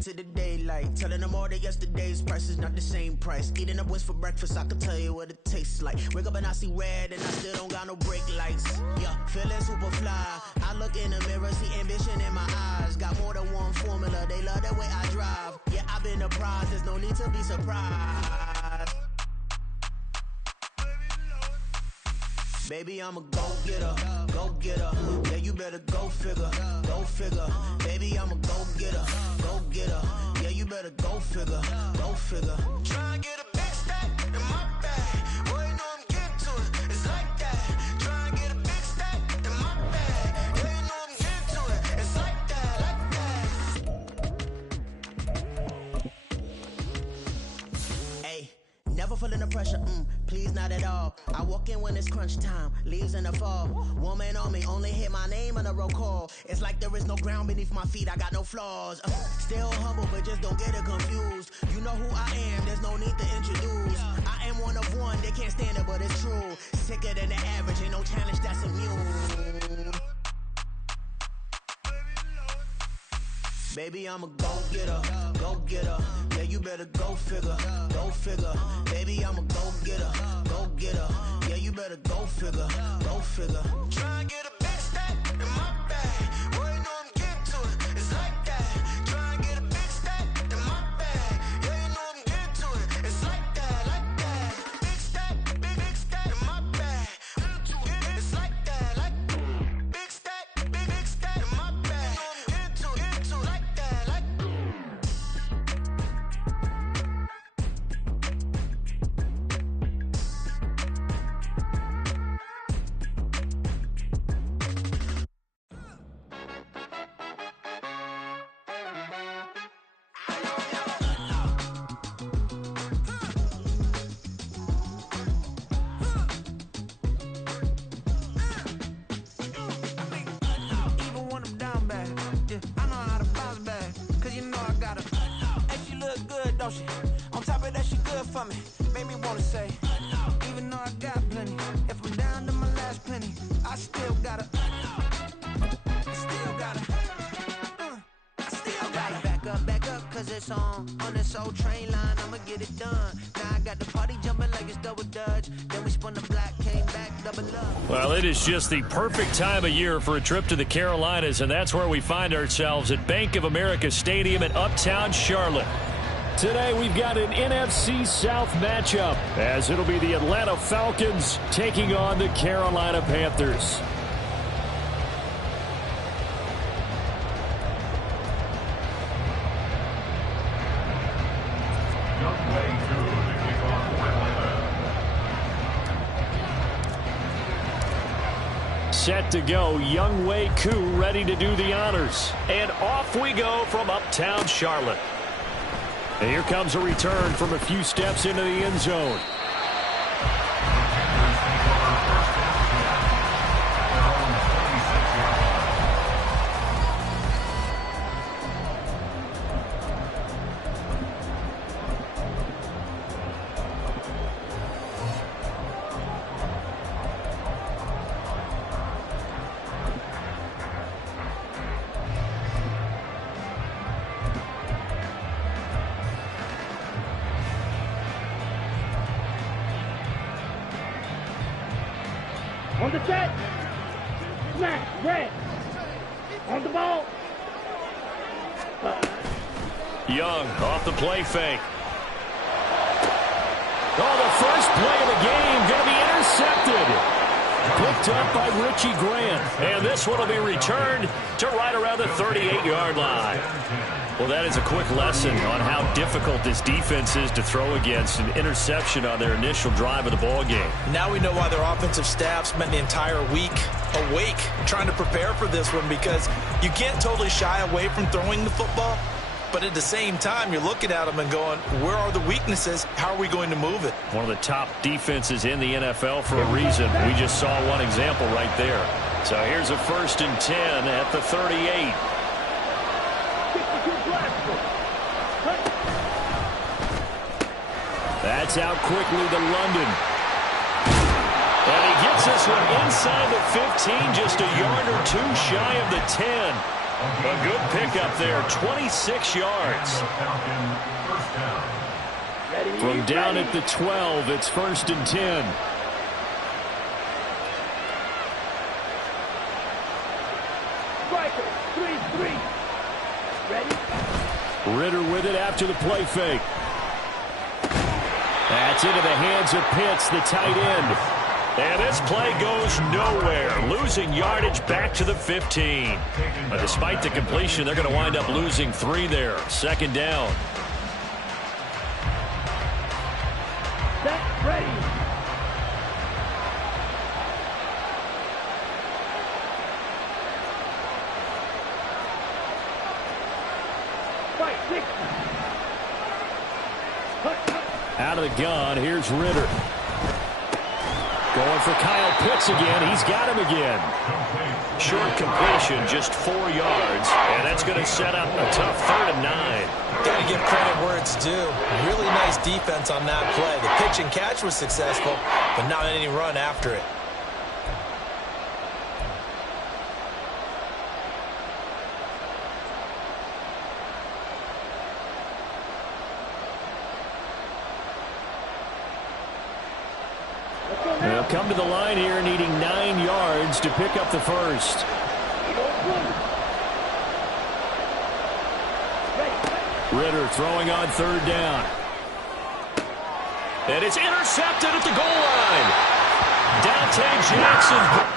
into the daylight. Telling them all that yesterday's price is not the same price. Eating up wings for breakfast, I can tell you what it tastes like. Wake up and I see red and I still don't got no brake lights. Yeah, feeling super fly. I look in the mirror, see ambition in my eyes. Got more than one formula, they love the way I drive. Yeah, I've been a prize, there's no need to be surprised. Baby, I'm a go-getter, go-getter. Yeah, you better go figure, go figure. Baby, I'm a go-getter, go-getter. Yeah, you better go figure, go figure. Try and get a big stack in my bag. Boy, you know I'm getting to it, it's like that. Try and get a big stack in my bag. Yeah, you know I'm getting to it, it's like that, like that. Hey, never feeling the pressure, please not at all. I walk in when it's crunch time, leaves in the fall. Woman on me, only hit my name on a roll call. It's like there is no ground beneath my feet, I got no flaws. Still humble, but just don't get it confused. You know who I am, there's no need to introduce. I am one of one, they can't stand it, but it's true. Sicker than the average, ain't no challenge that's immune. Baby, I'm a go-getter, go-getter. Yeah, you better go figure, go figure. Baby, I'm a go-getter, go-getter. Yeah, you better go figure, go figure. Try and get a big stack in my bag. Boy, you know I'm getting to it, it's like that. Try and get a big stack in my bag. Yeah, you know I'm getting to it, it's like that, like that. Big stack in my bag. It's like that, like big stack in my bag. I'm getting to it, like that, like. On top of that, she good for me. Made me wanna say, even though I got plenty, if I'm down to my last penny, I still gotta back up, cause it's on this old train line, I'ma get it done. Now I got the party jumping like it's double dutch. Then we spun the block, came back, double up. Well, it is just the perfect time of year for a trip to the Carolinas, and that's where we find ourselves at Bank of America Stadium in Uptown Charlotte. Today, we've got an NFC South matchup, as it'll be the Atlanta Falcons taking on the Carolina Panthers. Set to go, Young Wei Koo ready to do the honors. And off we go from Uptown Charlotte. And here comes a return from a few steps into the end zone. On the set. Smash. Red. On the ball. Young off the play fake. Oh, the first play of the game going to be intercepted. Picked up by Richie Grant. And this one will be returned to right around the 38-yard line. Well, that is a quick lesson on how difficult this defense is to throw against. An interception on their initial drive of the ball game. Now we know why their offensive staff spent the entire week awake trying to prepare for this one, because you can't totally shy away from throwing the football. But at the same time, you're looking at them and going, where are the weaknesses? How are we going to move it? One of the top defenses in the NFL for a reason. We just saw one example right there. So here's a 1st and 10 at the 38. That's out quickly to London. And he gets this one inside the 15, just a yard or two shy of the 10. A good pickup there, 26 yards. From down at the 12, it's 1st and 10. Striker, 3-3. Ready? Ritter with it after the play fake. That's into the hands of Pitts, the tight end. And this play goes nowhere. Losing yardage back to the 15. But despite the completion, they're going to wind up losing 3 there. 2nd down. Set, ready. Fight, 6. Out of the gun, here's Ritter. Going for Kyle Pitts again. He's got him again. Short completion, just 4 yards. And that's going to set up a tough 3rd and 9. Got to give credit where it's due. Really nice defense on that play. The pitch and catch was successful, but not any run after it. They'll come to the line here needing 9 yards to pick up the first. Ritter throwing on 3rd down. And it's intercepted at the goal line. Dante Jackson.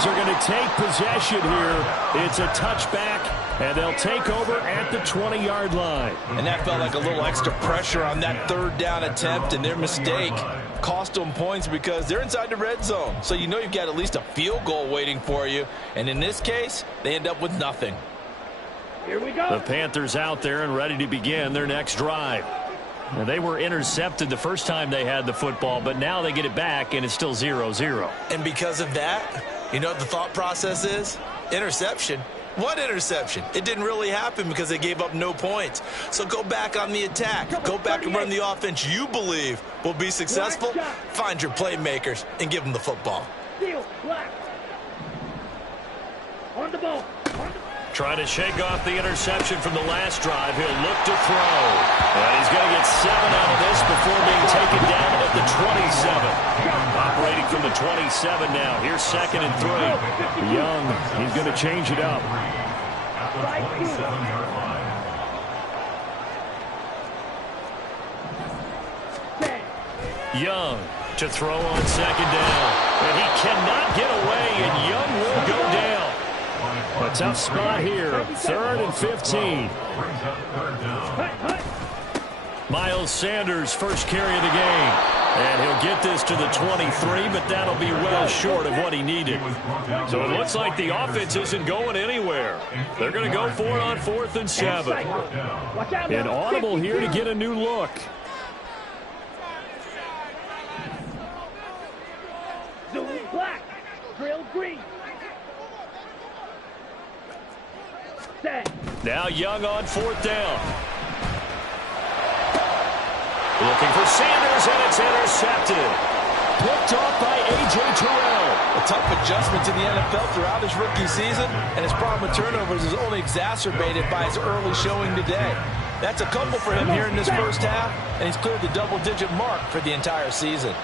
Are going to take possession here. It's a touchback, and they'll take over at the 20-yard line. And that felt like a little extra pressure on that 3rd down attempt, and their mistake cost them points because they're inside the red zone. So you know you've got at least a field goal waiting for you. And in this case, they end up with nothing. Here we go. The Panthers out there and ready to begin their next drive. And they were intercepted the first time they had the football, but now they get it back, and it's still 0-0. And because of that, you know what the thought process is? Interception. What interception? It didn't really happen because they gave up no points. So go back on the attack. Go back and run the offense you believe will be successful. Find your playmakers and give them the football. Steel, black. On the ball. Trying to shake off the interception from the last drive. He'll look to throw. And he's going to get 7 out of this before being taken down at the 27. Operating from the 27 now. Here's 2nd and 3. Young, he's going to change it up. Young to throw on 2nd down. And he cannot get away, and Young will go down. A tough spot here. 3rd and 15. Miles Sanders, first carry of the game. And he'll get this to the 23, but that'll be well short of what he needed. So it looks like the offense isn't going anywhere. They're going to go for it on 4th and 7. An audible here to get a new look. Zoom black. Drill green. Set. Now Young on 4th down. Looking for Sanders, and it's intercepted. Picked off by A.J. Terrell. A tough adjustment to the NFL throughout his rookie season, and his problem with turnovers is only exacerbated by his early showing today. That's a couple for him here in this first half, and he's cleared the double-digit mark for the entire season.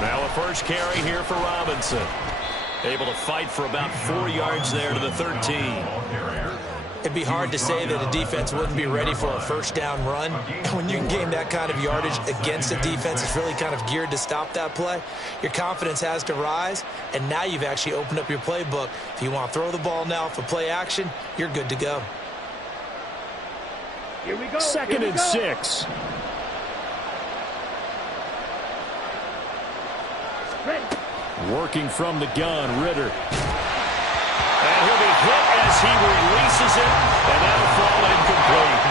Now a first carry here for Robinson. Able to fight for about 4 yards there to the 13. It'd be hard to say that a defense wouldn't be ready for a first down run. When you can gain that kind of yardage against a defense that's really kind of geared to stop that play, your confidence has to rise, and now you've actually opened up your playbook. If you want to throw the ball now for play action, you're good to go. Here we go. Second and 6. Ready. Working from the gun, Ritter. And he'll be hit as he releases it, and that'll fall incomplete.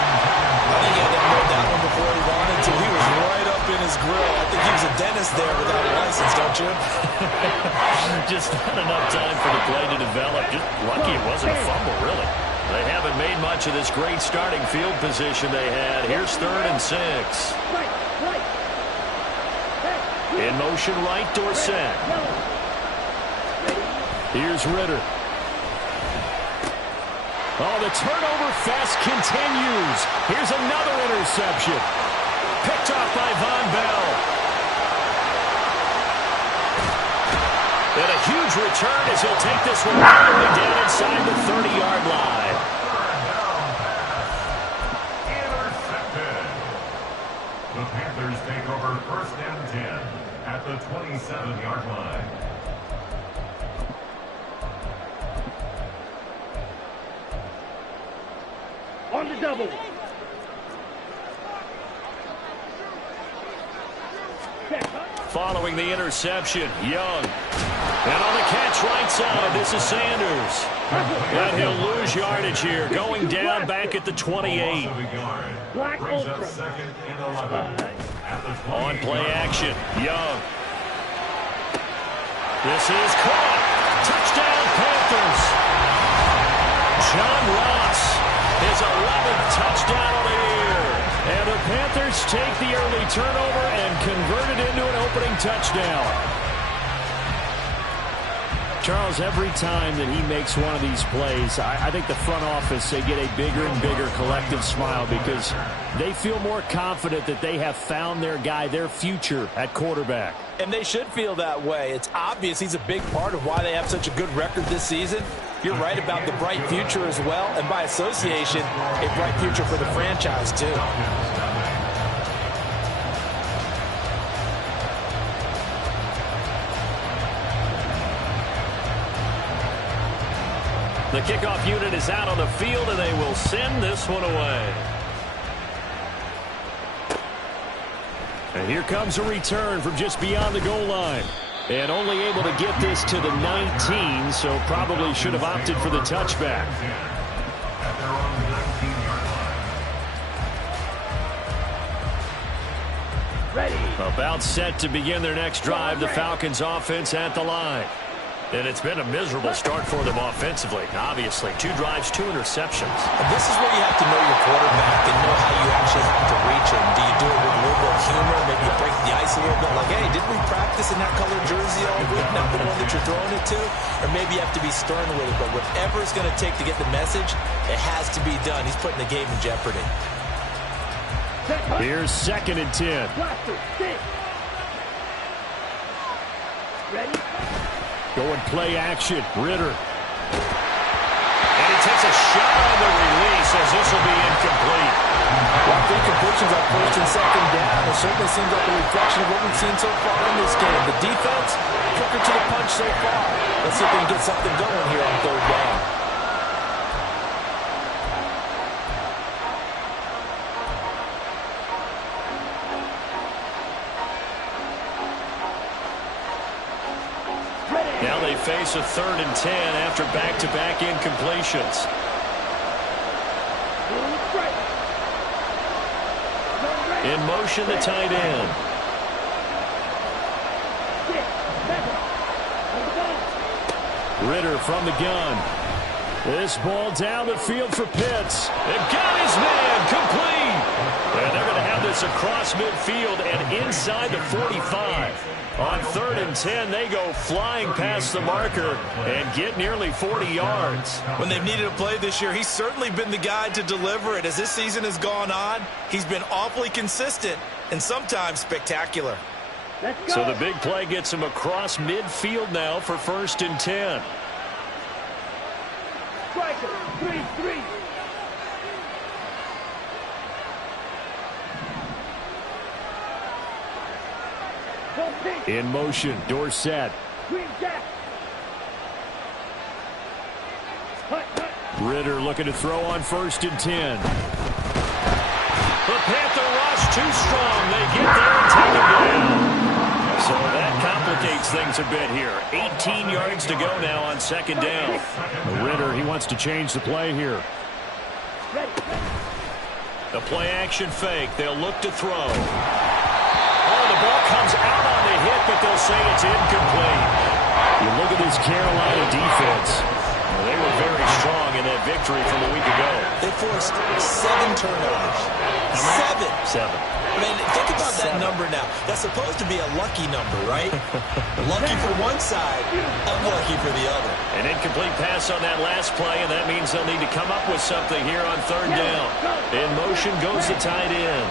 I think he had to unload that one before he wanted to. He was right up in his grill. I think he was a dentist there without a license, don't you? Just not enough time for the play to develop. Just lucky it wasn't a fumble, really. They haven't made much of this great starting field position they had. Here's 3rd and 6. Right. In motion, right, Dorsett. Here's Ritter. Oh, the turnover fest continues. Here's another interception. Picked off by Von Bell. And a huge return as he'll take this one all the way down inside the 30-yard line. Intercepted. The Panthers take over 1st and 10 at the 27-yard line. On the double. Following the interception, Young. And on the catch right side, this is Sanders. And he'll lose yardage here, going down back at the 28. Black Ultra. On play action, Young. This is caught. Touchdown, Panthers. John Ross, his 11th touchdown of the year. And the Panthers take the early turnover and convert it into an opening touchdown. Charles, every time that he makes one of these plays, I think the front office, they get a bigger and bigger collective smile because they feel more confident that they have found their guy, their future at quarterback. And they should feel that way. It's obvious he's a big part of why they have such a good record this season. You're right about the bright future as well, and by association, a bright future for the franchise too. The kickoff unit is out on the field, and they will send this one away. And here comes a return from just beyond the goal line. And only able to get this to the 19, so probably should have opted for the touchback. Ready. About set to begin their next drive, the Falcons offense at the line. And it's been a miserable start for them offensively, obviously. 2 drives, 2 interceptions. And this is where you have to know your quarterback and know how you actually have to reach him. Do you do it with a little bit of humor? Maybe you break the ice a little bit like, hey, didn't we practice in that colored jersey all week, not the one that you're throwing it to? Or maybe you have to be stern with it. But whatever it's going to take to get the message, it has to be done. He's putting the game in jeopardy. Here's 2nd and 10. Ready. Going play action, Ritter. And he takes a shot on the release as this will be incomplete. Well, 3 completions on 1st and 2nd down. It certainly seems like a reflection of what we've seen so far in this game. The defense, quicker to the punch so far. Let's see if they can get something going here on 3rd down. Now they face a 3rd and 10 after back-to-back incompletions. In motion, the tight end. Ritter from the gun. This ball down the field for Pitts. And got his man complete. And they're going to have this across midfield and inside the 45. On 3rd and 10, they go flying past the marker and get nearly 40 yards. When they've needed a play this year, he's certainly been the guy to deliver it. As this season has gone on, he's been awfully consistent and sometimes spectacular. Let's go. So the big play gets him across midfield now for 1st and 10. Striker, 3-3. Double pitch. In motion, Dorsett. Green jack. Hut, hut. Ritter looking to throw on 1st and 10. The Panther rush too strong. They get there and take him down. So that complicates things a bit here. 18 yards to go now on 2nd down. Ritter, he wants to change the play here. Ready. The play action fake. They'll look to throw. Oh, the ball comes out on the hit, but they'll say it's incomplete. You look at this Carolina defense. Well, they were very strong in that victory from a week ago. They forced 7 turnovers. 7. 7. I mean, think about that number now. That's supposed to be a lucky number, right? Lucky for one side, unlucky for the other. An incomplete pass on that last play, and that means they'll need to come up with something here on 3rd down. In motion goes the tight end.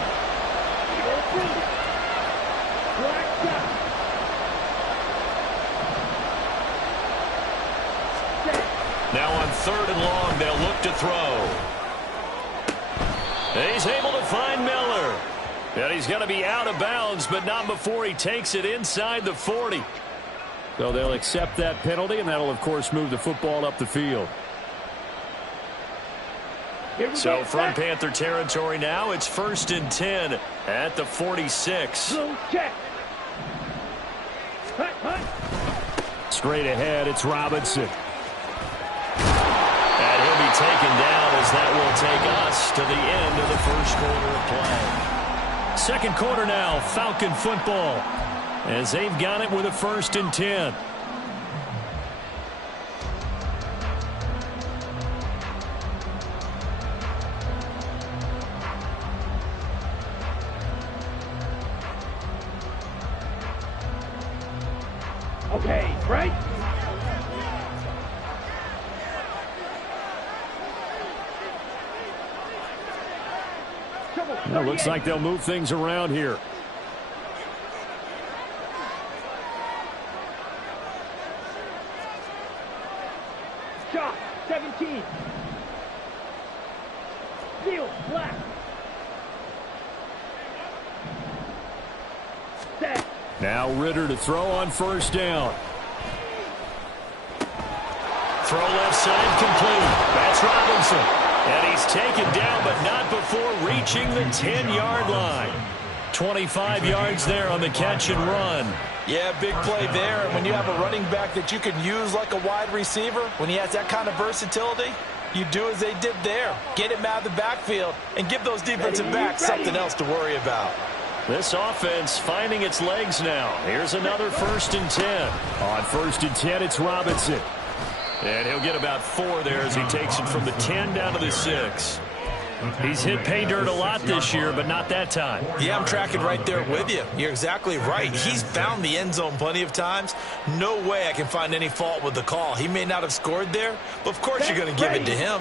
Now on 3rd and long, they'll look to throw. He's able to find Miller. And he's going to be out of bounds, but not before he takes it inside the 40. So they'll accept that penalty, and that'll, of course, move the football up the field. So from Panther territory now, it's 1st and 10 at the 46. Check. Hut, hut. Straight ahead, it's Robinson. And he'll be taken down as that will take us to the end of the 1st quarter of play. 2nd quarter now, Falcon football, as they've got it with a 1st and 10. Okay, right? Well, looks like they'll move things around here. Shot, 17. Seal, black. Set. Now Ritter to throw on 1st down. Throw left side complete. That's Robinson. And he's taken down, but not before reaching the 10-yard line. 25 yards there on the catch and run. Yeah, big play there. And when you have a running back that you can use like a wide receiver, when he has that kind of versatility, you do as they did there. Get him out of the backfield and give those defensive backs something else to worry about. This offense finding its legs now. Here's another 1st and 10. On 1st and 10, it's Robinson. And he'll get about 4 there as he takes it from the 10 down to the 6. He's hit pay dirt a lot this year, but not that time. Yeah, I'm tracking right there with you. You're exactly right. He's found the end zone plenty of times. No way I can find any fault with the call. He may not have scored there, but of course you're going to give it to him.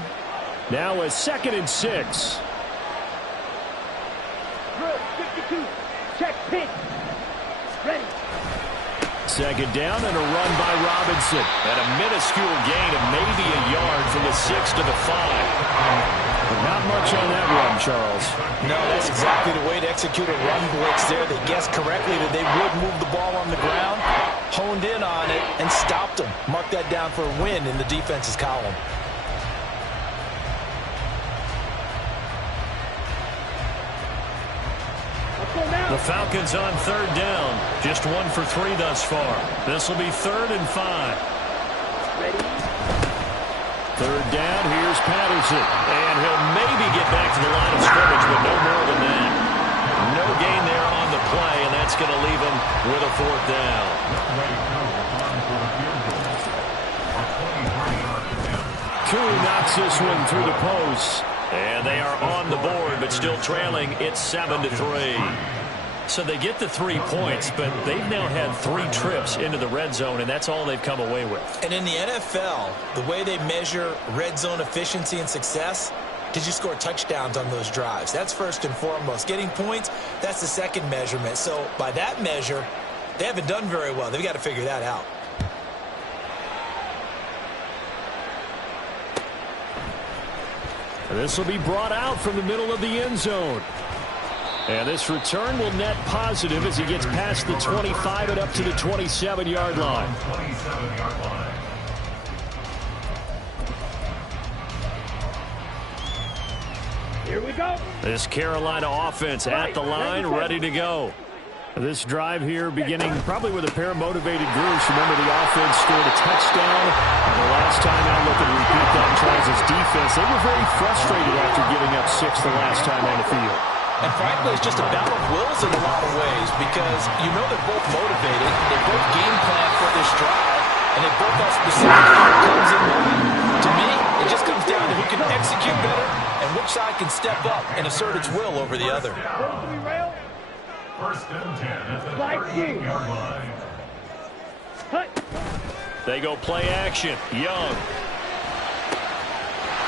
Now a 2nd and 6. Drill, 52. Check, pitch. Ready. 2nd down and a run by Robinson. And a minuscule gain of maybe a yard from the 6 to the 5. But not much on that run, Charles. No, that's exactly the way to execute a run blitz there. They guessed correctly that they would move the ball on the ground, honed in on it, and stopped them. Mark that down for a win in the defense's column. The Falcons on 3rd down. Just 1 for 3 thus far. This will be 3rd and 5. Ready. 3rd down, here's Patterson. And he'll maybe get back to the line of scrimmage, but no more than that. No gain there on the play, and that's going to leave him with a 4th down. Koo knocks this one through the post. And they are on the board, but still trailing. It's 7-3. So they get the 3 points, but they've now had 3 trips into the red zone, and that's all they've come away with. And in the NFL, the way they measure red zone efficiency and success, did you score touchdowns on those drives? That's first and foremost. Getting points, that's the second measurement. So by that measure, they haven't done very well. They've got to figure that out. This will be brought out from the middle of the end zone. And this return will net positive as he gets past the 25 and up to the 27-yard line. 27-yard line. Here we go. This Carolina offense at the line, ready to go. This drive here beginning probably with a pair of motivated groups. Remember, the offense scored a touchdown. And the last time out, looking to repeat that and tries its defense. They were very frustrated after giving up 6 the last time on the field. And frankly, it's just a battle of wills in a lot of ways because you know they're both motivated. They both game plan for this drive, and they both have specific outcomes in mind. To me, it just comes down to who can execute better and which side can step up and assert its will over the other. First and 10 at the 38-yard line. They go play action. Young.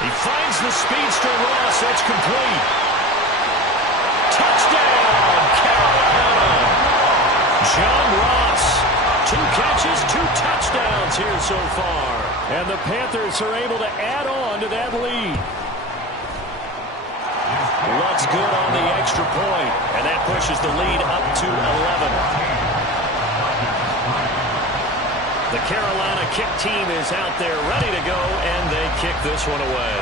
He finds the speedster Ross. That's complete. Touchdown, Carolina. John Ross. 2 catches, 2 touchdowns here so far. And the Panthers are able to add on to that lead. Looks good on the extra point, and that pushes the lead up to 11. The Carolina kick team is out there ready to go, and they kick this one away.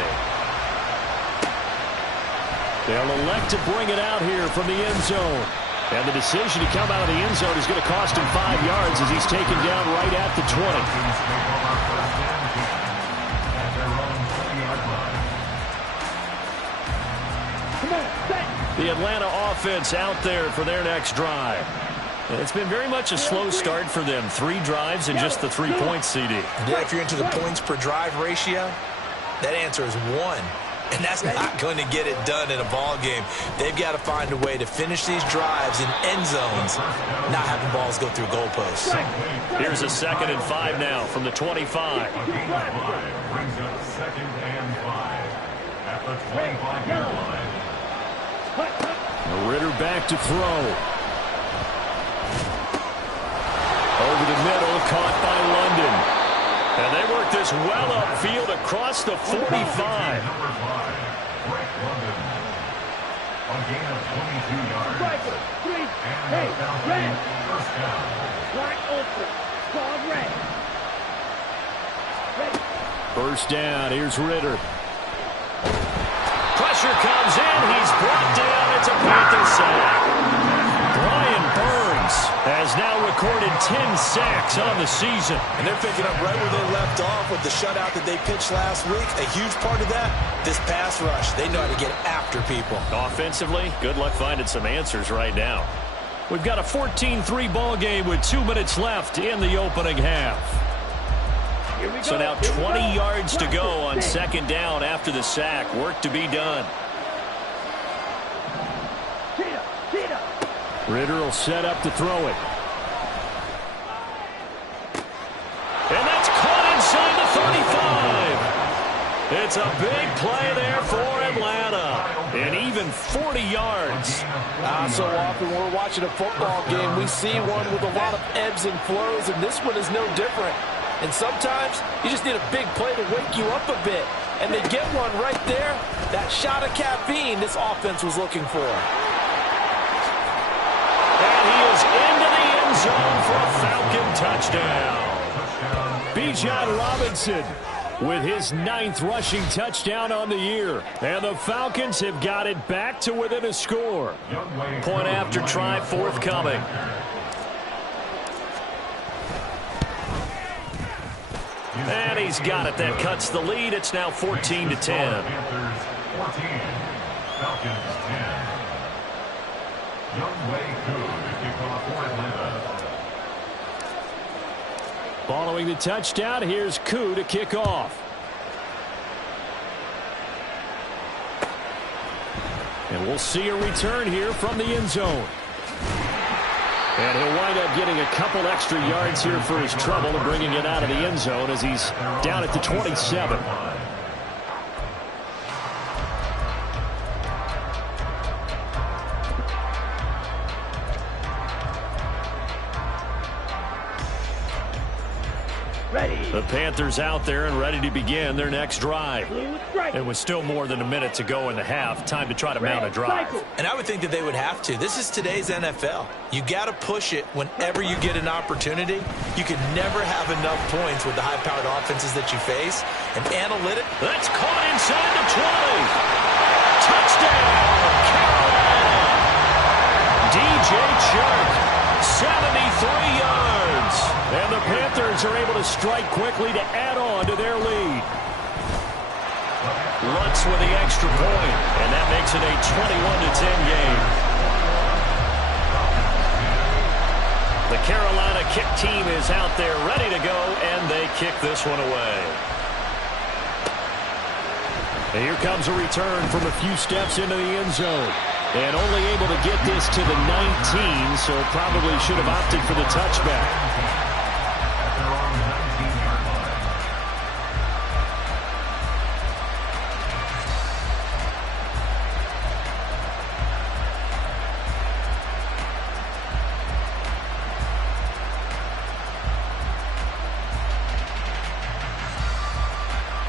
They'll elect to bring it out here from the end zone. And the decision to come out of the end zone is going to cost him 5 yards as he's taken down right at the 20. The Atlanta offense out there for their next drive. It's been very much a slow start for them. 3 drives and just the 3 points, CD. Yeah, if you're into the points per drive ratio, that answer is 1. And that's not going to get it done in a ball game. They've got to find a way to finish these drives in end zones, not having balls go through goalposts. Here's a 2nd and 5 now from the 25. Brings up 2nd and 5 at the 25-yard line. Ritter back to throw. Over the middle, caught by London. And they work this well upfield across the 45. Number 5, Frank London. A gain of 22 yards. And Hey, red. first down. Black ultra. Dog red. Ready. First down, here's Ritter. Pressure comes in, he's brought down, it's a Panther sack. Brian Burns has now recorded 10 sacks on the season. And they're picking up right where they left off with the shutout that they pitched last week. A huge part of that, this pass rush. They know how to get after people. Offensively, good luck finding some answers right now. We've got a 14-3 ball game with 2 minutes left in the opening half. So now 20 yards to go on 2nd down after the sack. Work to be done. Ritter will set up to throw it. And that's caught inside the 35. It's a big play there for Atlanta. And even 40 yards. So often when we're watching a football game, we see one with a lot of ebbs and flows, and this one is no different. And sometimes you just need a big play to wake you up a bit. And they get one right there. That shot of caffeine this offense was looking for. And he is into the end zone for a Falcon touchdown. Bijan Robinson with his 9th rushing touchdown on the year. And the Falcons have got it back to within a score. Point after try forthcoming. And he's got it. That cuts the lead. It's now 14-10. Panthers 14, Falcons 10. Young Way Koo to kick off for Atlanta. Following the touchdown, here's Koo to kick off. And we'll see a return here from the end zone. And he'll wind up getting a couple extra yards here for his trouble and bringing it out of the end zone as he's down at the 27. The Panthers out there and ready to begin their next drive. And with still more than a minute to go in the half, time to try to mount a drive. And I would think that they would have to. This is today's NFL. You got to push it whenever you get an opportunity. You can never have enough points with the high-powered offenses that you face. And analytic. That's caught inside the 20. Touchdown, Carolina. DJ Chark, 73 yards. And the Panthers are able to strike quickly to add on to their lead. Lutz with the extra point, and that makes it a 21-10 game. The Carolina kick team is out there ready to go, and they kick this one away. And here comes a return from a few steps into the end zone. And only able to get this to the 19, so probably should have opted for the touchback.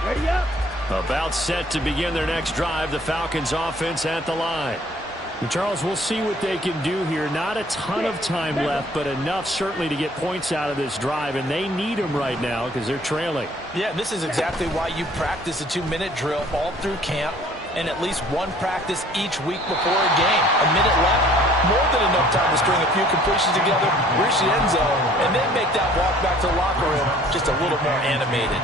Ready up. About set to begin their next drive, the Falcons offense at the line. And Charles, we'll see what they can do here. Not a ton of time left, but enough certainly to get points out of this drive, and they need them right now because they're trailing. Yeah, this is exactly why you practice a 2-minute drill all through camp and at least one practice each week before a game. A minute left, more than enough time to string a few completions together, reach the end zone, and then make that walk back to the locker room just a little more animated.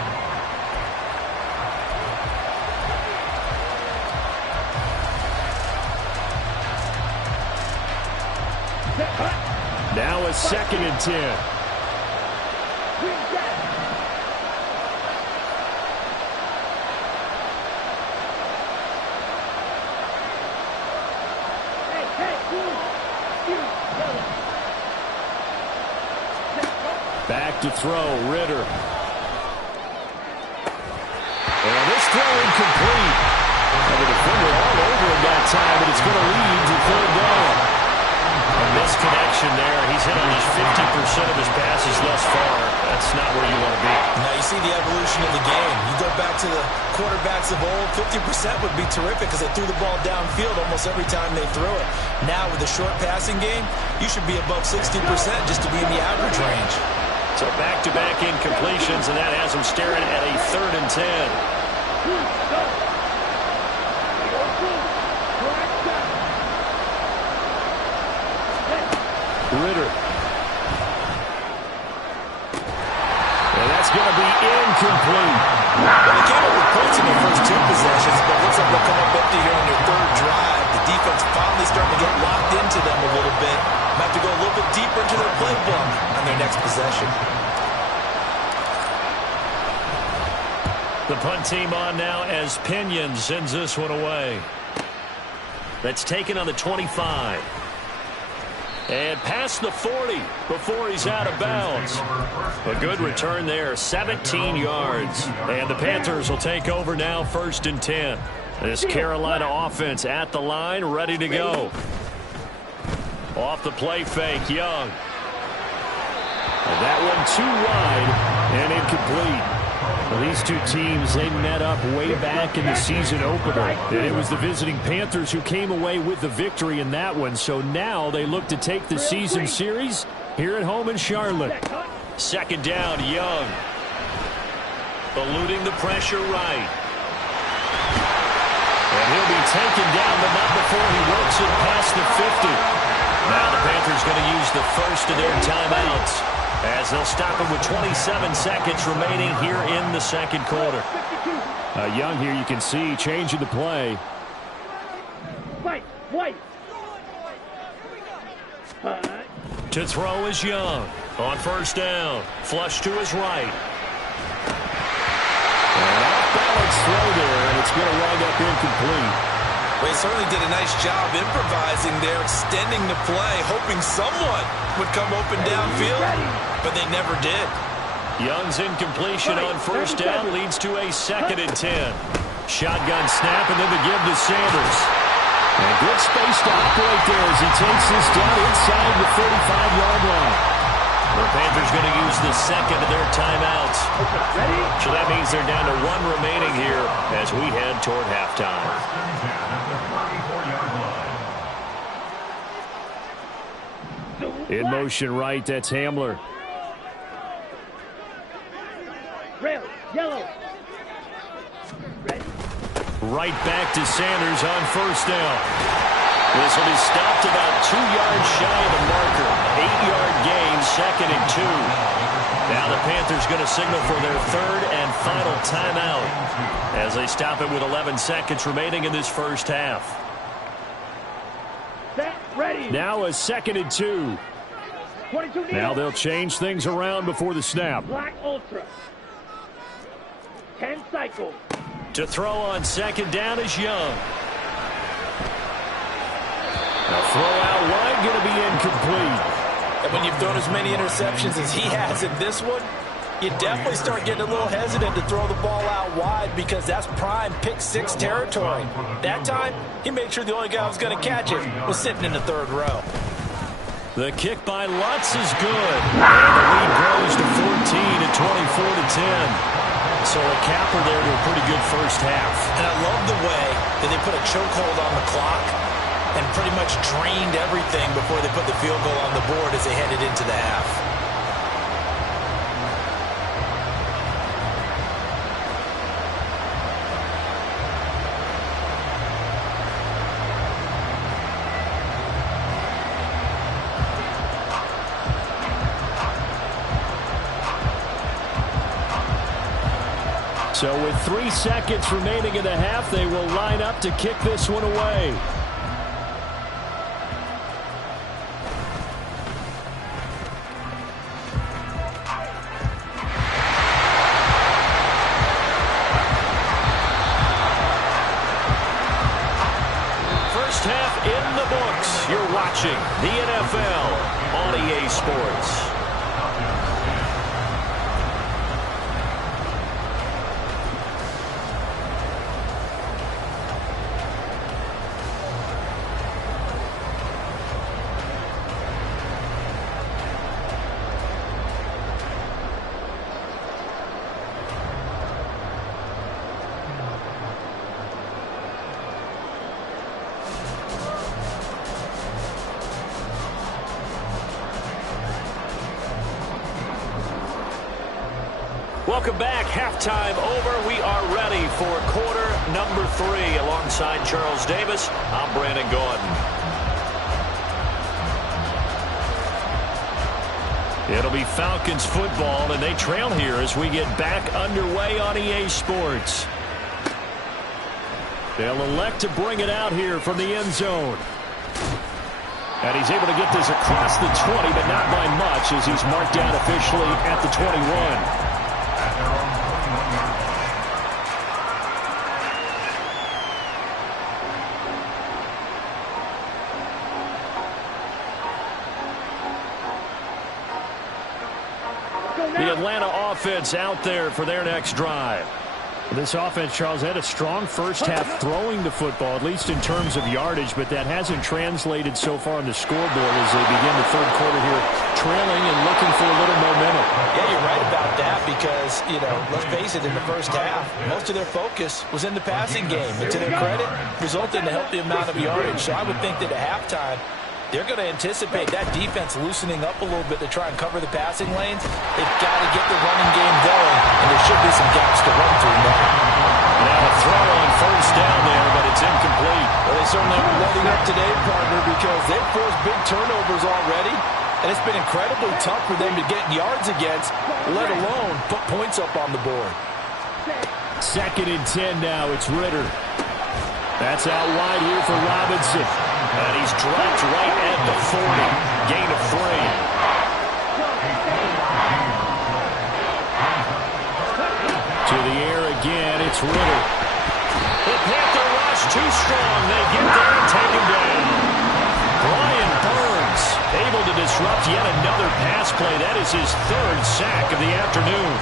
Now a 2nd and 10. Back to throw, Ritter. And this throw incomplete. And the defender all over him that time, but it's going to lead to 3rd down. A misconnection there. He's hit on just 50% of his passes thus far. That's not where you want to be. Now you see the evolution of the game. You go back to the quarterbacks of old, 50% would be terrific because they threw the ball downfield almost every time they threw it. Now with the short passing game, you should be above 60% just to be in the average range. So back-to-back incompletions, and that has him staring at a 3rd and 10. Ritter. And that's going to be incomplete. Well, they came up with points in their first 2 possessions, but looks like they'll come up empty here on their 3rd drive. The defense finally starting to get locked into them a little bit. Might have to go a little bit deeper into their playbook on their next possession. The punt team on now as Pinion sends this one away. That's taken on the 25. And past the 40 before he's out of bounds. A good return there, 17 yards. And the Panthers will take over now, 1st and 10. This Carolina offense at the line, ready to go. Off the play fake, Young. And that one too wide and incomplete. Well, these two teams, they met up way back in the season opener. And it was the visiting Panthers who came away with the victory in that one. So now they look to take the season series here at home in Charlotte. 2nd down, Young. Eluding the pressure right. And he'll be taken down, but not before he works it past the 50. Now the Panthers going to use the first of their timeouts, as they'll stop him with 27 seconds remaining here in the 2nd quarter. Young here, you can see, changing the play. To throw is Young. On 1st down. Flush to his right. And off-balance throw there, and it's going to wind up incomplete. Well, he certainly did a nice job improvising there, extending the play, hoping someone would come open downfield, but they never did. Young's incompletion on 1st down leads to a 2nd and 10. Shotgun snap and then the give to Sanders. And good space to operate there as he takes this down inside the 35-yard line. The Panthers going to use the second of their timeouts. So that means they're down to one remaining here as we head toward halftime. In motion right, that's Hamler. Red, yellow. Right back to Sanders on first down. This will be stopped about 2 yards shy of the marker. 8-yard gain, 2nd and 2. Now the Panthers going to signal for their third and final timeout as they stop it with 11 seconds remaining in this first half. Set, ready. Now a 2nd and 2. 22 Now they'll change things around before the snap. Black Ultra. 10 cycles. To throw on second down is Young. A throw out wide going to be incomplete. And when you've thrown as many interceptions as he has in this one, you definitely start getting a little hesitant to throw the ball out wide because that's prime pick six territory. That time, he made sure the only guy who was going to catch it was sitting in the third row. The kick by Lutz is good. And the lead grows to 14 at 24-10. So a capper there to a pretty good first half. And I love the way that they put a chokehold on the clock and pretty much drained everything before they put the field goal on the board as they headed into the half. So with 3 seconds remaining in the half, they will line up to kick this one away. First half in the books. You're watching the NFL on EA Sports. Welcome back. Halftime over. We are ready for quarter number 3. Alongside Charles Davis, I'm Brandon Gordon. It'll be Falcons football, and they trail here as we get back underway on EA Sports. They'll elect to bring it out here from the end zone. And he's able to get this across the 20, but not by much as he's marked down officially at the 21. The Atlanta offense out there for their next drive. This offense, Charles, had a strong first half throwing the football, at least in terms of yardage, but that hasn't translated so far on the scoreboard as they begin the third quarter here, trailing and looking for a little momentum. Yeah, you're right about that because, let's face it, in the first half, most of their focus was in the passing game. And to their credit, resulted in a healthy amount of yardage. So I would think that at halftime, they're going to anticipate that defense loosening up a little bit to try and cover the passing lanes. They've got to get the running game going, and there should be some gaps to run through now. Now a throw on first down there, but it's incomplete. Well, they certainly are loading up today, partner, because they've forced big turnovers already, and it's been incredibly tough for them to get yards against, let alone put points up on the board. 2nd and 10 now. It's Ritter. That's out wide here for Robinson. And he's dropped right at the 40. Gain of 3. To the air again. It's Ritter. The Panther rush too strong. They get there and take him down. Brian Burns able to disrupt yet another pass play. That is his 3rd sack of the afternoon.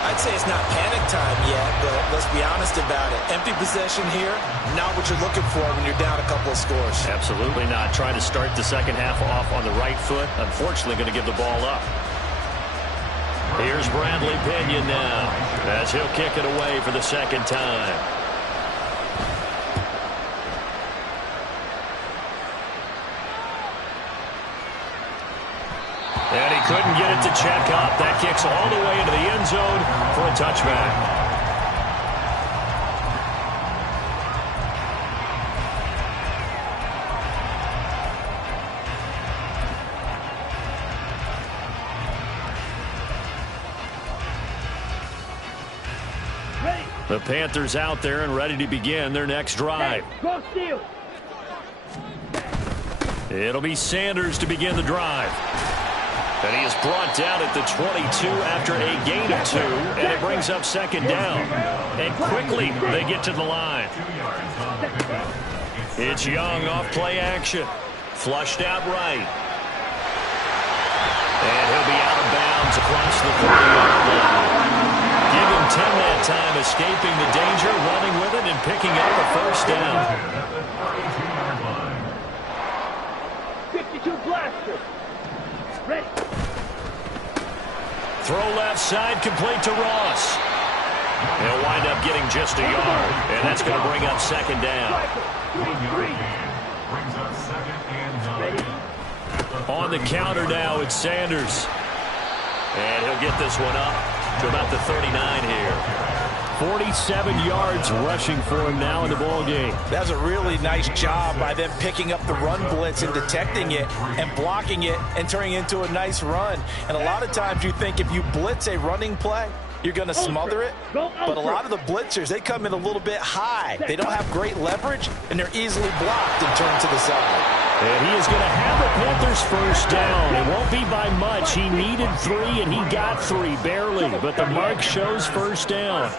I'd say it's not panic time yet, but let's be honest about it. Empty possession here, not what you're looking for when you're down a couple of scores. Absolutely not. Trying to start the second half off on the right foot. Unfortunately, going to give the ball up. Here's Bradley Pinion now as he'll kick it away for the second time. And he couldn't get it to check up. That kicks all the way into the end zone for a touchback. The Panthers out there and ready to begin their next drive. Go steal. It'll be Sanders to begin the drive. And he is brought down at the 22 after a gain of 2, and it brings up second down. And quickly they get to the line. It's Young off play action. Flushed out right. And he'll be out of bounds across the 30-yard line. Give him 10 that time, escaping the danger, running with it, and picking up a first down. 52 blaster. Ready. Throw left side, complete to Ross. He'll wind up getting just a yard, and that's going to bring up second down. On the counter now, it's Sanders. And he'll get this one up to about the 39 here. 47 yards rushing for him now in the ball game. That's a really nice job by them picking up the run blitz and detecting it and blocking it and turning it into a nice run. And a lot of times you think if you blitz a running play, you're going to smother it. But a lot of the blitzers, they come in a little bit high. They don't have great leverage, and they're easily blocked and turned to the side. And he is going to have the Panthers first down. It won't be by much. He needed 3, and he got 3, barely. But the mark shows first down.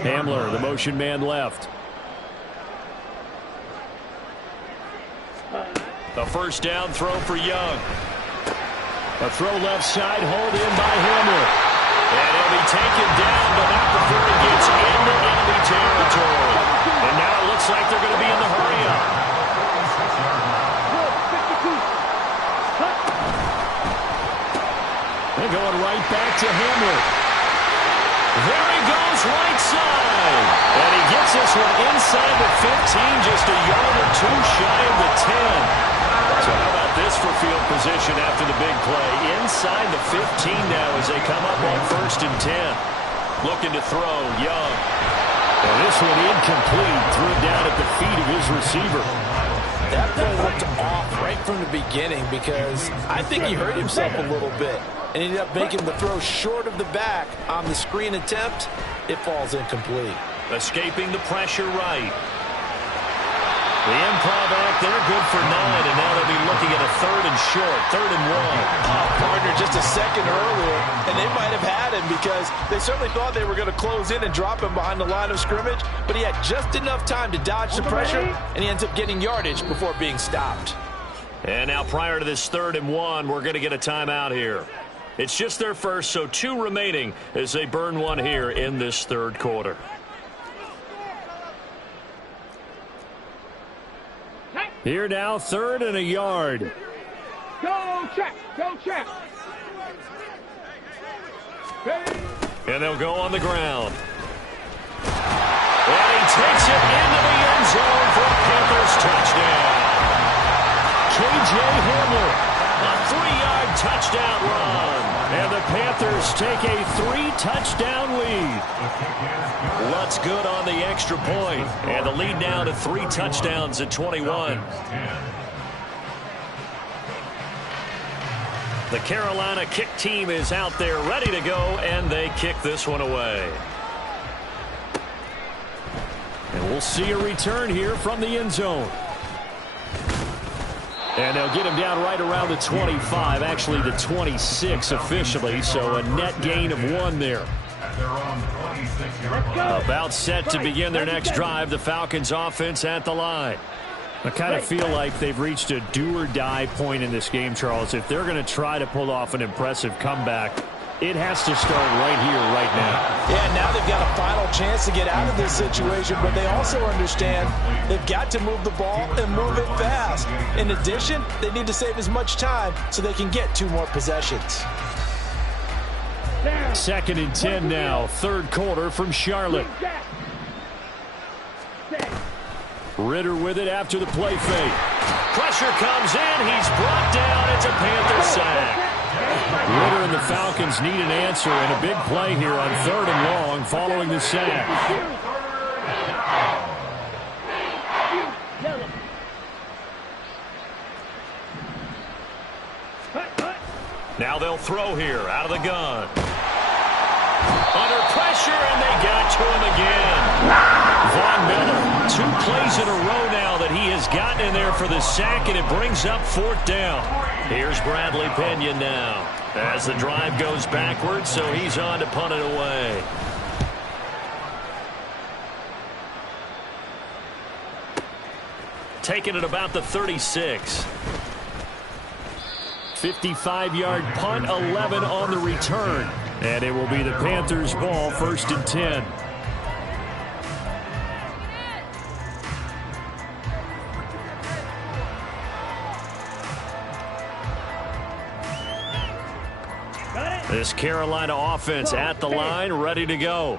Hamler, the motion man left. The first down throw for Young. A throw left side, hold in by Hamler. And he'll be taken down, but not before he gets into enemy territory. And now it looks like they're going to be in the hurry-up. They're going right back to Hamler. There he goes, right side. And he gets this one inside the 15, just a yard or 2 shy of the 10. So how about this for field position after the big play? Inside the 15 now as they come up on 1st and 10. Looking to throw, Young. And this one incomplete. Threw it down at the feet of his receiver. That play looked off right from the beginning because I think he hurt himself a little bit and ended up making the throw short of the back on the screen attempt. It falls incomplete. Escaping the pressure right. The improv act there, good for 9, and now they'll be looking at a 3rd and short, 3rd and 1. Partner just a second earlier, and they might have had him because they certainly thought they were going to close in and drop him behind the line of scrimmage, but he had just enough time to dodge the pressure, and he ends up getting yardage before being stopped. And now prior to this 3rd and 1, we're going to get a timeout here. It's just their first, so 2 remaining as they burn one here in this 3rd quarter. Here now, 3rd and a yard. Go check, go check. And they'll go on the ground. And he takes it into the end zone for a Panthers touchdown. K.J. Hamler, a 3-yard touchdown run. And the Panthers take a 3-touchdown lead. Lutz good on the extra point. And the lead now to 3 touchdowns at 21. The Carolina kick team is out there ready to go, and they kick this one away. And we'll see a return here from the end zone. And they'll get him down right around the 25, actually the 26 officially, so a net gain of 1 there. About set to begin their next drive, the Falcons offense at the line. I kind of feel like they've reached a do-or-die point in this game, Charles. If they're going to try to pull off an impressive comeback, It has to start right here, right now. Yeah, now they've got a final chance to get out of this situation, but they also understand they've got to move the ball and move it fast. In addition, they need to save as much time so they can get 2 more possessions. 2nd and 10 now, 3rd quarter from Charlotte. Ritter with it after the play fake. Pressure comes in. He's brought down. It's a Panther sack. Ritter and the Falcons need an answer, and a big play here on 3rd and long following the sack. Now they'll throw here out of the gun. Under pressure, and they got to him again. Von Miller, 2 plays in a row now that he has gotten in there for the sack, and it brings up 4th down. Here's Bradley Pinion now as the drive goes backwards, so he's on to punt it away. Taking it about the 36. 55-yard punt, 11 on the return. And it will be the Panthers' ball, 1st and 10. This Carolina offense at the line, ready to go.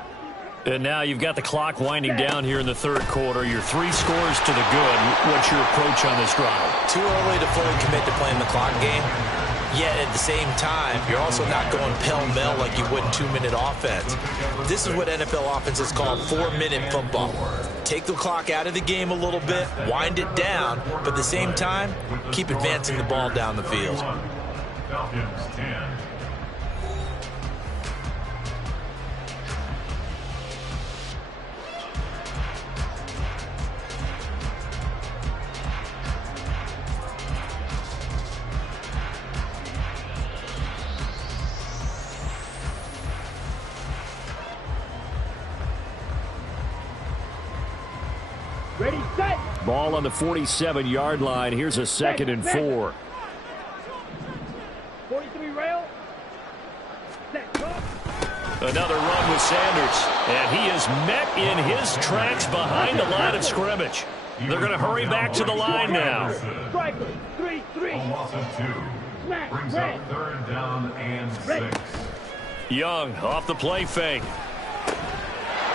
And now you've got the clock winding down here in the 3rd quarter. You're 3 scores to the good. What's your approach on this drive? Too early to fully commit to playing the clock game. Yet at the same time, you're also not going pell-mell like you would in 2-minute offense. This is what NFL offenses call 4-minute football. Take the clock out of the game a little bit, wind it down, but at the same time, keep advancing the ball down the field. Falcons 10. Ready, set. Ball on the 47-yard line. Here's a 2nd and 4. 43 rail. Set, go. Another run with Sanders, and he is met in his tracks behind the line of scrimmage. They're going to hurry back to the line now. Striker, 3-3. A loss of 2. Smack, Brings red. up 3rd down and 6. Young off the play fake.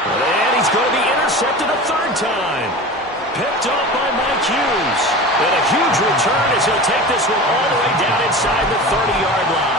And he's going to be intercepted a 3rd time. Picked off by Mike Hughes. And a huge return as he'll take this one all the way down inside the 30-yard line.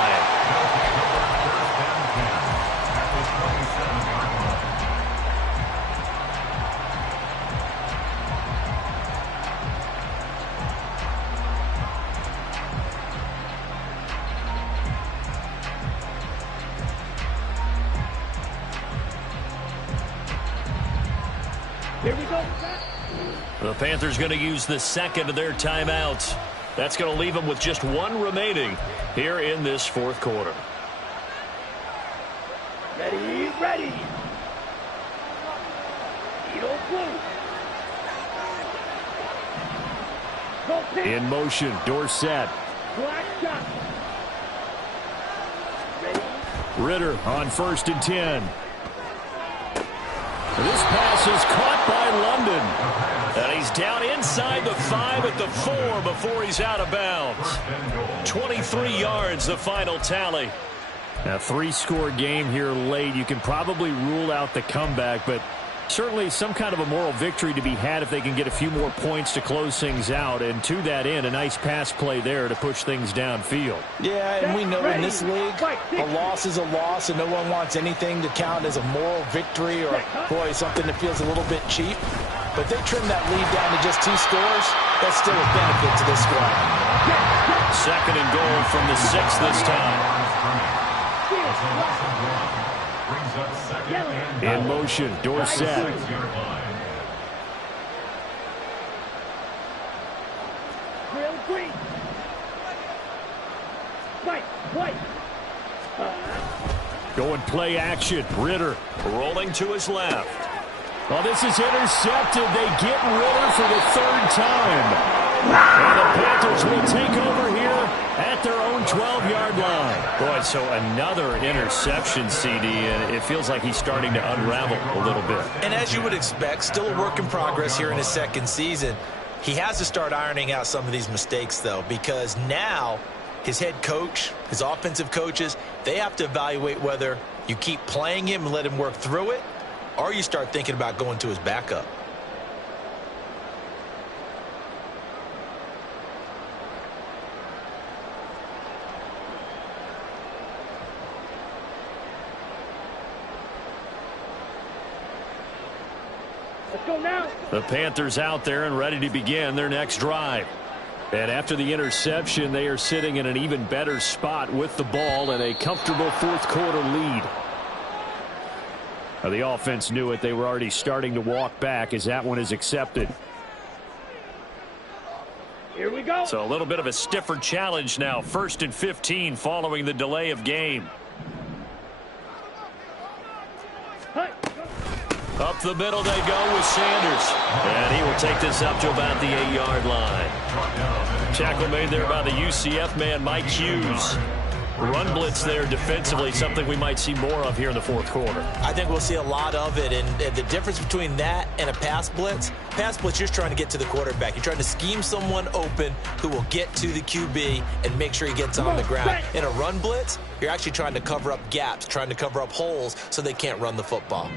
Here we go. The Panthers going to use the 2nd of their timeouts. That's going to leave them with just 1 remaining here in this 4th quarter. Ready, ready. Eagle blue. Go pick. In motion, Dorsett. Black shot. Ready. Ritter on 1st and 10. This pass is caught by London. And he's down inside the 5 at the 4 before he's out of bounds. 23 yards, the final tally. A 3-score game here late. You can probably rule out the comeback, but certainly some kind of a moral victory to be had if they can get a few more points to close things out. And to that end, a nice pass play there to push things downfield. Yeah, and we know in this league, a loss is a loss, and no one wants anything to count as a moral victory or, boy, something that feels a little bit cheap. But they trim that lead down to just 2 scores. That's still a benefit to this squad. 2nd and goal from the 6 this time. In motion, Dorsett. Real green. White, white. Going play action. Ritter. Rolling to his left. Well, this is intercepted. They get Ritter for the 3rd time. And the Panthers will take over here at their own 12-yard line. Boy, so another interception, CD, and it feels like he's starting to unravel a little bit. And as you would expect, still a work in progress here in his second season. He has to start ironing out some of these mistakes, though, because now his head coach, his offensive coaches, they have to evaluate whether you keep playing him and let him work through it, or you start thinking about going to his backup. Let's go now. The Panthers out there and ready to begin their next drive. And after the interception, they are sitting in an even better spot with the ball and a comfortable fourth quarter lead. The offense knew it. They were already starting to walk back as that one is accepted. Here we go. So a little bit of a stiffer challenge now. 1st and 15 following the delay of game. Hey. Up the middle they go with Sanders. And he will take this up to about the 8-yard line. Tackle made there by the UCF man, Mike Hughes. Run blitz there defensively, something we might see more of here in the fourth quarter. I think we'll see a lot of it, and the difference between that and a pass blitz, you're just trying to get to the quarterback. You're trying to scheme someone open who will get to the QB and make sure he gets on the ground. In a run blitz, you're actually trying to cover up gaps, trying to cover up holes so they can't run the football.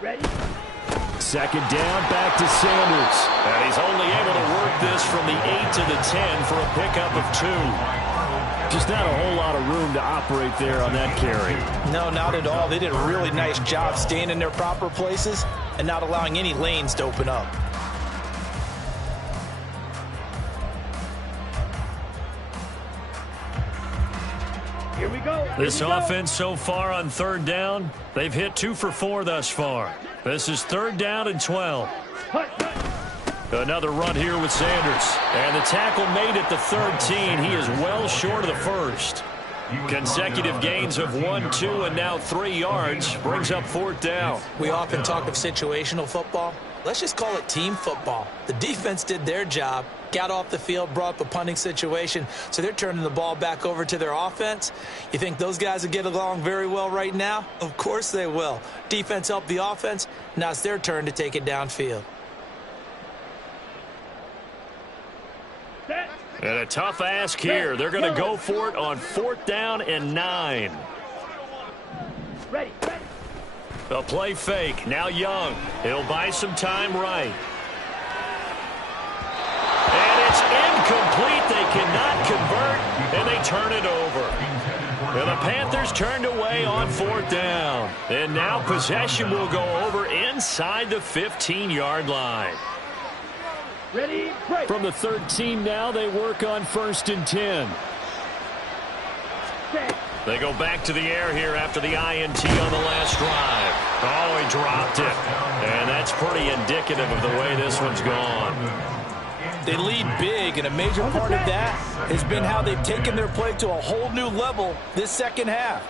Ready? Second down, back to Sanders. And he's only able to work this from the 8 to the 10 for a pickup of 2. Just not a whole lot of room to operate there on that carry. No, not at all. They did a really nice job staying in their proper places and not allowing any lanes to open up. Here we go. This offense so far on 3rd down, they've hit 2 for 4 thus far. This is 3rd down and 12. Another run here with Sanders. And the tackle made at the 13. He is well short of the first. Consecutive gains of 1, 2, and now 3 yards brings up 4th down. We often talk of situational football. Let's just call it team football. The defense did their job, got off the field, brought up a punting situation, so they're turning the ball back over to their offense. You think those guys will get along very well right now? Of course they will. Defense helped the offense. Now it's their turn to take it downfield. And a tough ask here. They're going to go for it on 4th down and 9. Ready. A play fake. Now Young. He'll buy some time right. And it's incomplete. They cannot convert, and they turn it over. And the Panthers turned away on 4th down. And now possession will go over inside the 15-yard line. Ready, break. From the 13 now, they work on 1st and 10. Set. They go back to the air here after the INT on the last drive. Oh, he dropped it. And that's pretty indicative of the way this one's gone. They lead big, and a major part of that has been how they've taken their play to a whole new level this second half.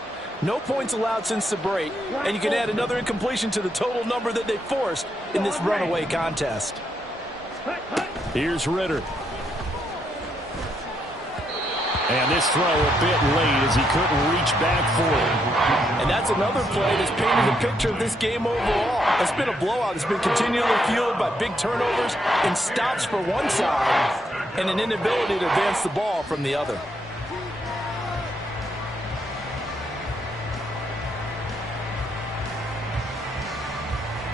No points allowed since the break, and you can add another incompletion to the total number that they forced in this runaway contest. Here's Ritter. And this throw a bit late as he couldn't reach back for it. And that's another play that's painted a picture of this game overall. It's been a blowout. It's been continually fueled by big turnovers and stops for one side and an inability to advance the ball from the other.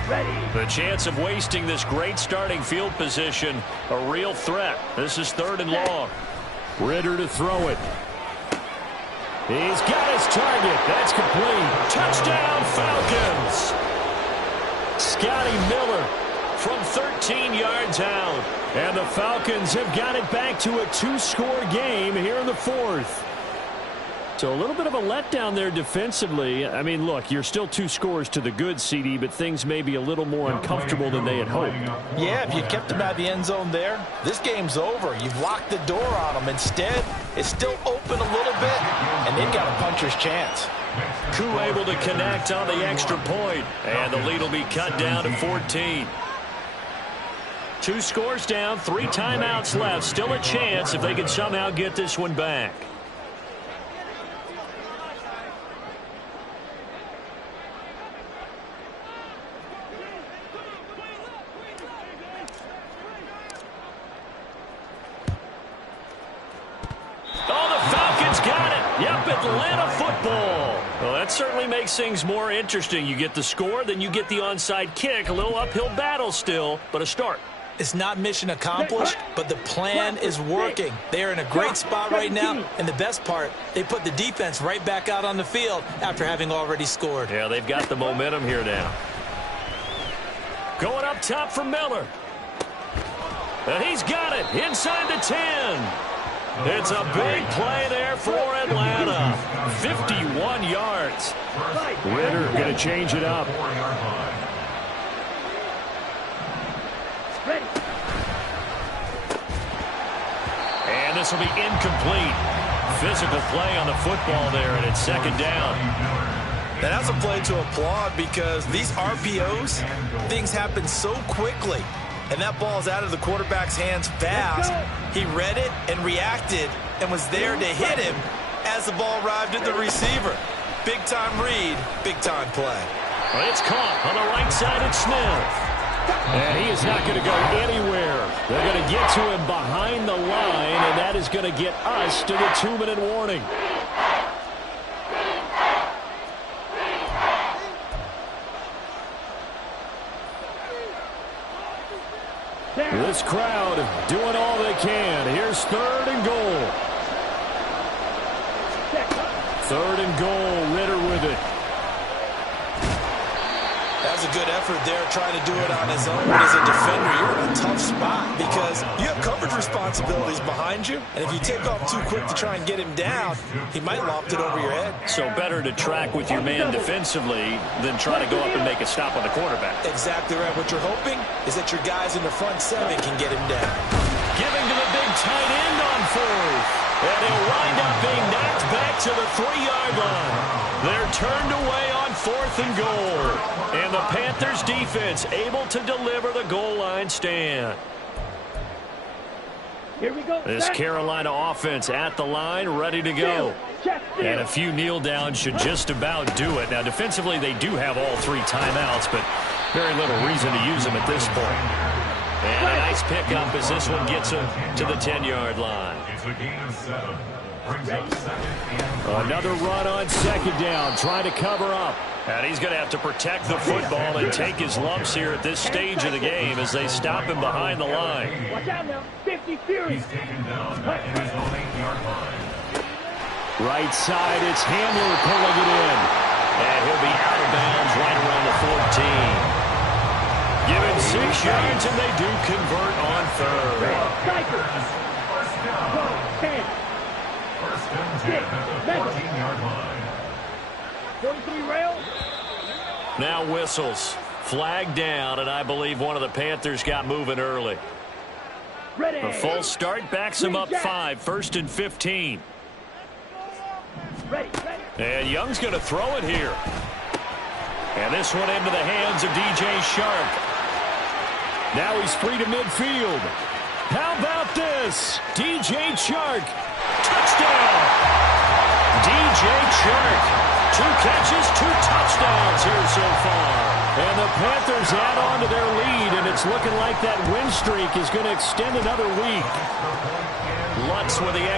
Ready. The chance of wasting this great starting field position, a real threat. This is 3rd and long. Ritter to throw it. He's got his target. That's complete. Touchdown, Falcons. Scotty Miller from 13 yards out. And the Falcons have got it back to a 2-score game here in the 4th. So a little bit of a letdown there defensively. I mean, look, you're still 2 scores to the good, CD, but things may be a little more uncomfortable than they had hoped. Yeah, if you kept them out the end zone there, this game's over. You've locked the door on them. Instead, it's still open a little bit, and they've got a puncher's chance. Koo able to connect on the extra point, and the lead will be cut down to 14. 2 scores down, 3 timeouts left. Still a chance if they can somehow get this one back. Oh, the Falcons got it. Yep, Atlanta football. Well, that certainly makes things more interesting. You get the score, then you get the onside kick. A little uphill battle still, but a start. It's not mission accomplished, but the plan is working. They are in a great spot right now, and the best part, they put the defense right back out on the field after having already scored. Yeah, they've got the momentum here now. Going up top for Miller. And he's got it inside the 10. It's a big play there for Atlanta. 51 yards. Ritter going to change it up. And this will be incomplete. Physical play on the football there, and it's second down. Now that's a play to applaud because these RPOs, things happen so quickly. And that ball's out of the quarterback's hands fast. He read it and reacted and was there to hit him as the ball arrived at the receiver. Big-time read, big-time play. Well, it's caught on the right side at Smith. And he is not going to go anywhere. They're going to get to him behind the line, and that is going to get us to the 2-minute warning. This crowd doing all they can. Here's 3rd and goal. 3rd and goal. Ritter with it. That was a good effort there trying to do it on his own. But as a defender, you're in a tough spot because you have coverage responsibilities behind you. And if you take off too quick to try and get him down, he might loft it over your head. So better to track with your man defensively than try to go up and make a stop on the quarterback. Exactly right. What you're hoping is that your guys in the front 7 can get him down. Giving to the big tight end on 4th. And he'll wind up being knocked back to the 3-yard line. They're turned away on 4th and goal. And the Panthers defense able to deliver the goal line stand. Here we go. This Carolina offense at the line, ready to go. And a few kneel downs should just about do it. Now, defensively, they do have all 3 timeouts, but very little reason to use them at this point. And a nice pickup as this one gets him to the 10-yard line. It's a gain of 7. Brings up 2nd and 3. Another run on 2nd down, trying to cover up. And he's going to have to protect the football and take his lumps here at this stage of the game as they stop him behind the line. Watch out now. 50 Fury. He's taken down at his own 8-yard line. Right side, it's Hamler pulling it in. And he'll be out of bounds right around the 14. Given 6 yards, and they do convert on 3rd. First down. 10. First and 10 at the 14-yard line. 43 rail. Now whistles. Flag down, and I believe one of the Panthers got moving early. Ready. A false start backs him up 5. 1st and 15. Ready. And Young's going to throw it here. And this one into the hands of DJ Shark. Now he's free to midfield. How about this? DJ Chark. Touchdown! DJ Chark. 2 catches, 2 touchdowns here so far. And the Panthers add on to their lead, and it's looking like that win streak is going to extend another week. Lutz with the